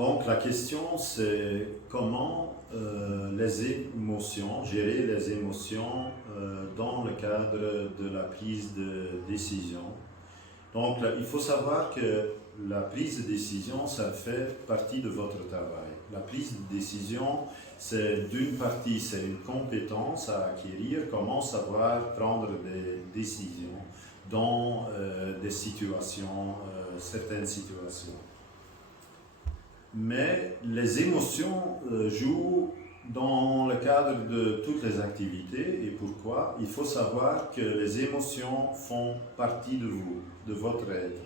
Donc la question c'est comment gérer les émotions dans le cadre de la prise de décision. Donc là, il faut savoir que la prise de décision, ça fait partie de votre travail. La prise de décision, c'est d'une partie, c'est une compétence à acquérir, comment savoir prendre des décisions dans des situations, certaines situations. Mais les émotions jouent dans le cadre de toutes les activités. Et pourquoi? Il faut savoir que les émotions font partie de vous, de votre être.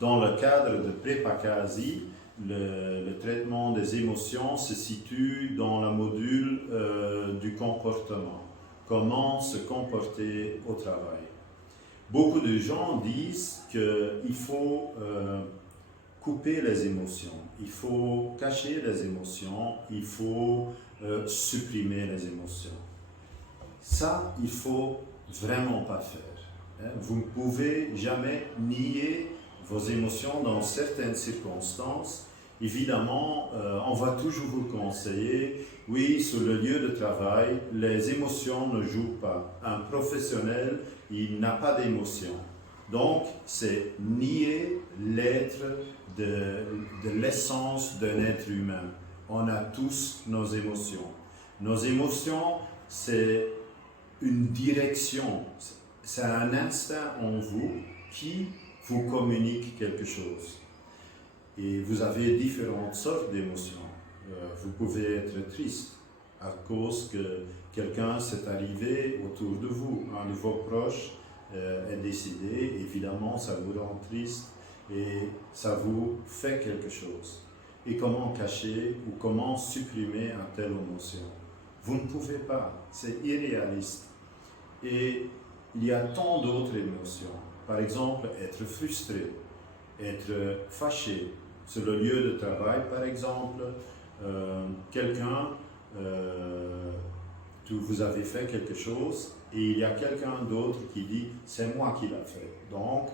Dans le cadre de Prepakasi, le traitement des émotions se situe dans le module du comportement. Comment se comporter au travail. Beaucoup de gens disent qu'il faut couper les émotions, il faut cacher les émotions, il faut supprimer les émotions. Ça, il ne faut vraiment pas faire. Vous ne pouvez jamais nier vos émotions dans certaines circonstances. Évidemment, on va toujours vous conseiller, oui, sur le lieu de travail, les émotions ne jouent pas. Un professionnel, il n'a pas d'émotions. Donc, c'est nier l'être de l'essence d'un être humain. On a tous nos émotions. Nos émotions, c'est une direction, c'est un instinct en vous qui vous communique quelque chose. Et vous avez différentes sortes d'émotions. Vous pouvez être triste à cause que quelqu'un s'est arrivé autour de vous, un de vos proches est décédé, évidemment ça vous rend triste et ça vous fait quelque chose. Et comment cacher ou comment supprimer une telle émotion? Vous ne pouvez pas, c'est irréaliste. Et il y a tant d'autres émotions. Par exemple, être frustré, être fâché. Sur le lieu de travail, par exemple, vous avez fait quelque chose et il y a quelqu'un d'autre qui dit « c'est moi qui l'ai fait ». Donc,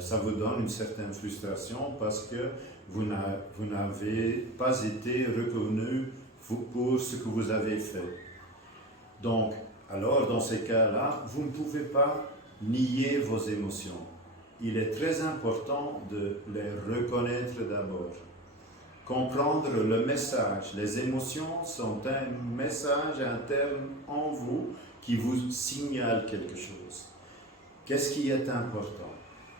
ça vous donne une certaine frustration parce que vous n'avez pas été reconnu pour ce que vous avez fait. Donc, alors dans ces cas-là, vous ne pouvez pas nier vos émotions. Il est très important de les reconnaître d'abord. Comprendre le message. Les émotions sont un message interne en vous qui vous signale quelque chose. Qu'est-ce qui est important?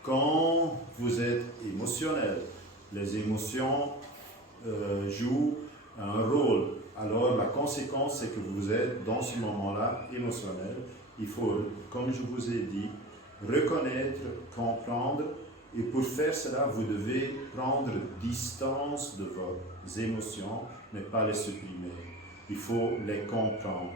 Quand vous êtes émotionnel, les émotions jouent un rôle. Alors la conséquence, c'est que vous êtes dans ce moment-là émotionnel. Il faut, comme je vous ai dit, reconnaître, comprendre, et pour faire cela, vous devez prendre distance de vos émotions, mais pas les supprimer. Il faut les comprendre.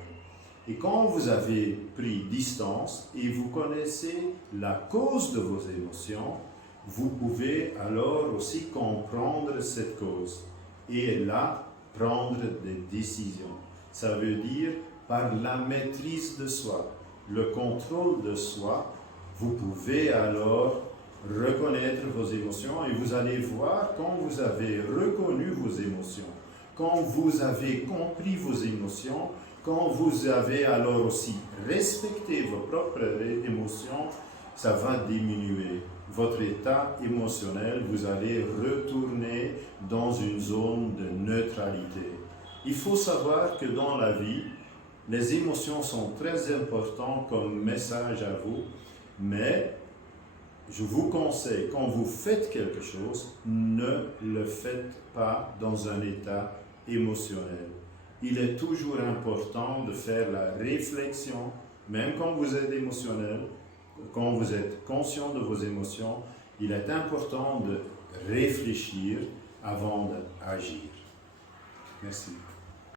Et quand vous avez pris distance et vous connaissez la cause de vos émotions, vous pouvez alors aussi comprendre cette cause et là prendre des décisions. Ça veut dire par la maîtrise de soi, le contrôle de soi, vous pouvez alors reconnaître vos émotions et vous allez voir quand vous avez reconnu vos émotions, quand vous avez compris vos émotions, quand vous avez alors aussi respecté vos propres émotions, ça va diminuer votre état émotionnel, vous allez retourner dans une zone de neutralité. Il faut savoir que dans la vie, les émotions sont très importantes comme message à vous, mais je vous conseille, quand vous faites quelque chose, ne le faites pas dans un état émotionnel. Il est toujours important de faire la réflexion, même quand vous êtes émotionnel, quand vous êtes conscient de vos émotions, il est important de réfléchir avant d'agir. Merci.